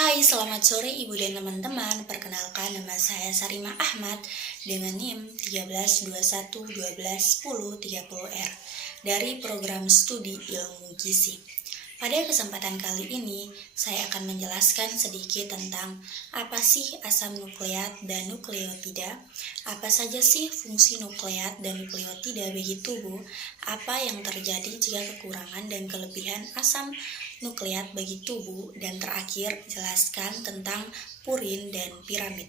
Hai, selamat sore Ibu dan teman-teman. Perkenalkan, nama saya Sarima Ahmad dengan NIM 1321121030R dari program studi ilmu gizi. Pada kesempatan kali ini, saya akan menjelaskan sedikit tentang apa sih asam nukleat dan nukleotida, apa saja sih fungsi nukleat dan nukleotida bagi tubuh, apa yang terjadi jika kekurangan dan kelebihan asam nukleat bagi tubuh, dan terakhir jelaskan tentang purin dan piramid.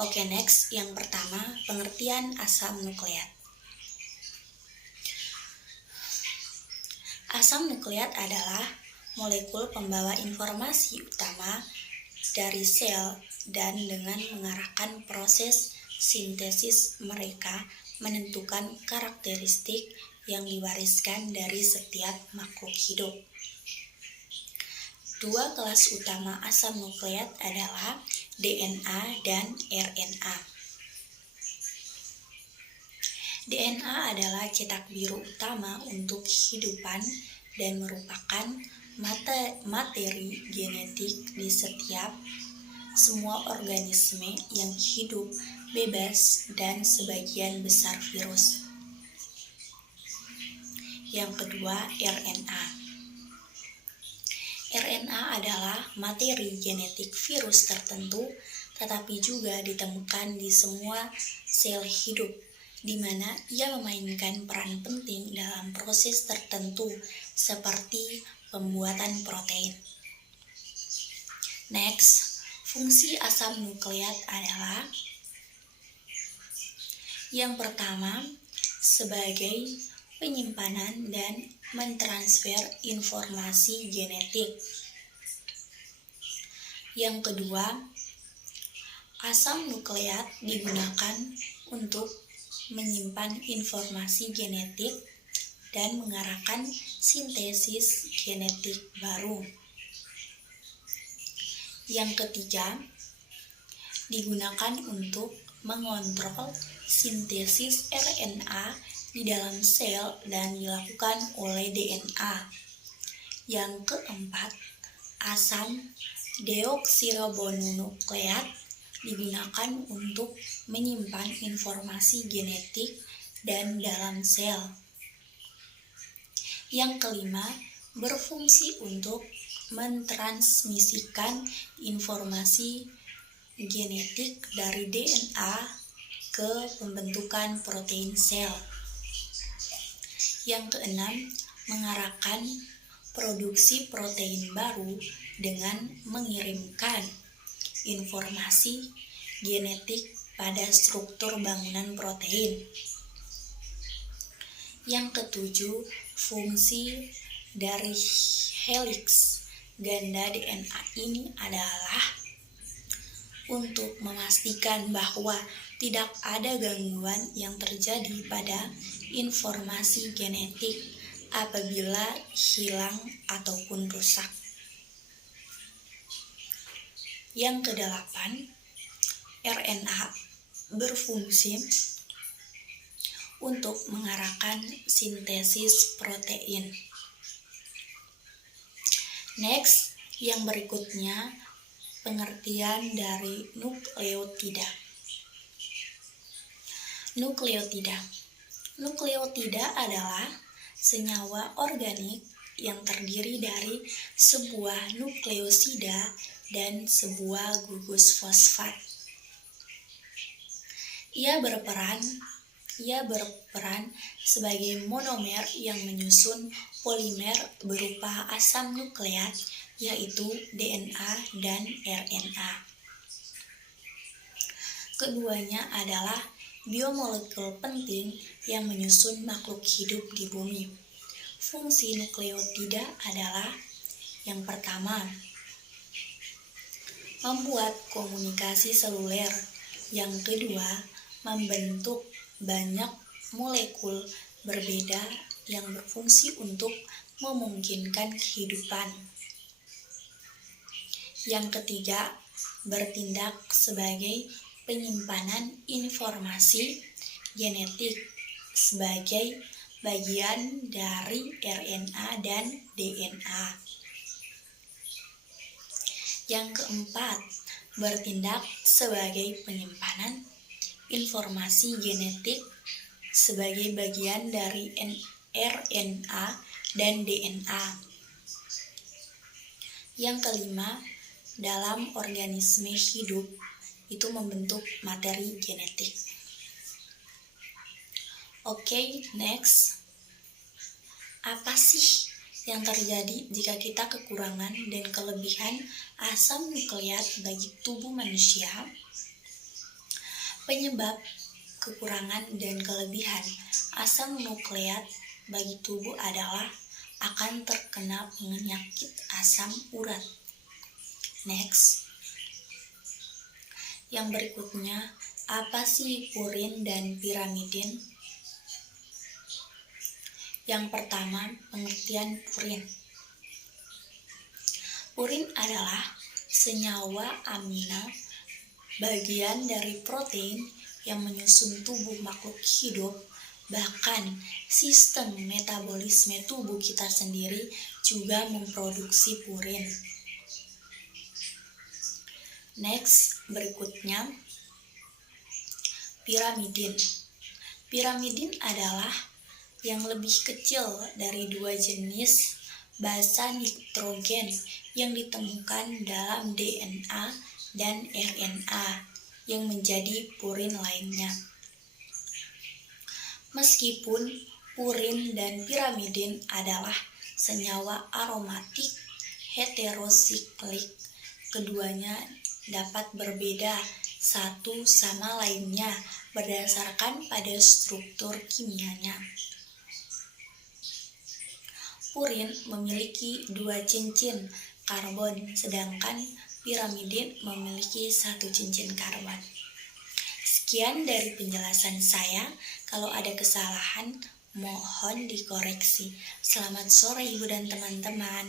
Oke, next. Yang pertama, pengertian asam nukleat. Asam nukleat adalah molekul pembawa informasi utama dari sel dan dengan mengarahkan proses sintesis mereka menentukan karakteristik yang diwariskan dari setiap makhluk hidup. Dua kelas utama asam nukleat adalah DNA dan RNA. DNA adalah cetak biru utama untuk kehidupan dan merupakan materi genetik di setiap semua organisme yang hidup bebas dan sebagian besar virus. Yang kedua, RNA. RNA adalah materi genetik virus tertentu, tetapi juga ditemukan di semua sel hidup, di mana ia memainkan peran penting dalam proses tertentu seperti pembuatan protein. Next, fungsi asam nukleat adalah yang pertama, sebagai penyimpanan dan mentransfer informasi genetik. Yang kedua, asam nukleat digunakan untuk menyimpan informasi genetik dan mengarahkan sintesis genetik baru. Yang ketiga, digunakan untuk mengontrol sintesis RNA di dalam sel dan dilakukan oleh DNA. Yang keempat, asam deoksiribonukleat digunakan untuk menyimpan informasi genetik dan dalam sel. Yang kelima, berfungsi untuk mentransmisikan informasi genetik dari DNA ke pembentukan protein sel. Yang keenam, mengarahkan produksi protein baru dengan mengirimkan informasi genetik pada struktur bangunan protein. Yang ketujuh, fungsi dari helix ganda DNA ini adalah untuk memastikan bahwa tidak ada gangguan yang terjadi pada informasi genetik apabila hilang ataupun rusak. Yang kedelapan, RNA berfungsi untuk mengarahkan sintesis protein. Next, yang berikutnya, pengertian dari nukleotida. Nukleotida adalah senyawa organik yang terdiri dari sebuah nukleosida dan sebuah gugus fosfat. Ia berperan sebagai monomer yang menyusun polimer berupa asam nukleat, yaitu DNA dan RNA. Keduanya adalah biomolekul penting yang menyusun makhluk hidup di bumi. Fungsi nukleotida adalah yang pertama, membuat komunikasi seluler. Yang kedua, membentuk banyak molekul berbeda yang berfungsi untuk memungkinkan kehidupan. Yang ketiga, bertindak sebagai penyimpanan informasi genetik sebagai bagian dari RNA dan DNA. Yang keempat, bertindak sebagai penyimpanan informasi genetik sebagai bagian dari RNA dan DNA. Yang kelima, dalam organisme hidup itu membentuk materi genetik. Oke, next. Apa sih yang terjadi jika kita kekurangan dan kelebihan asam nukleat bagi tubuh manusia? Penyebab kekurangan dan kelebihan asam nukleat bagi tubuh adalah akan terkena penyakit asam urat. Next. Yang berikutnya, apa sih purin dan pirimidin? Yang pertama, pengertian purin. Purin adalah senyawa amino bagian dari protein yang menyusun tubuh makhluk hidup. Bahkan sistem metabolisme tubuh kita sendiri juga memproduksi purin. Next, berikutnya, pirimidin. Pirimidin adalah yang lebih kecil dari dua jenis basa nitrogen yang ditemukan dalam DNA dan RNA yang menjadi purin lainnya. Meskipun purin dan pirimidin adalah senyawa aromatik heterosiklik, keduanya dapat berbeda satu sama lainnya berdasarkan pada struktur kimianya. Purin memiliki 2 cincin karbon, sedangkan pirimidin memiliki 1 cincin karbon. Sekian dari penjelasan saya. Kalau ada kesalahan, mohon dikoreksi. Selamat sore Ibu dan teman-teman.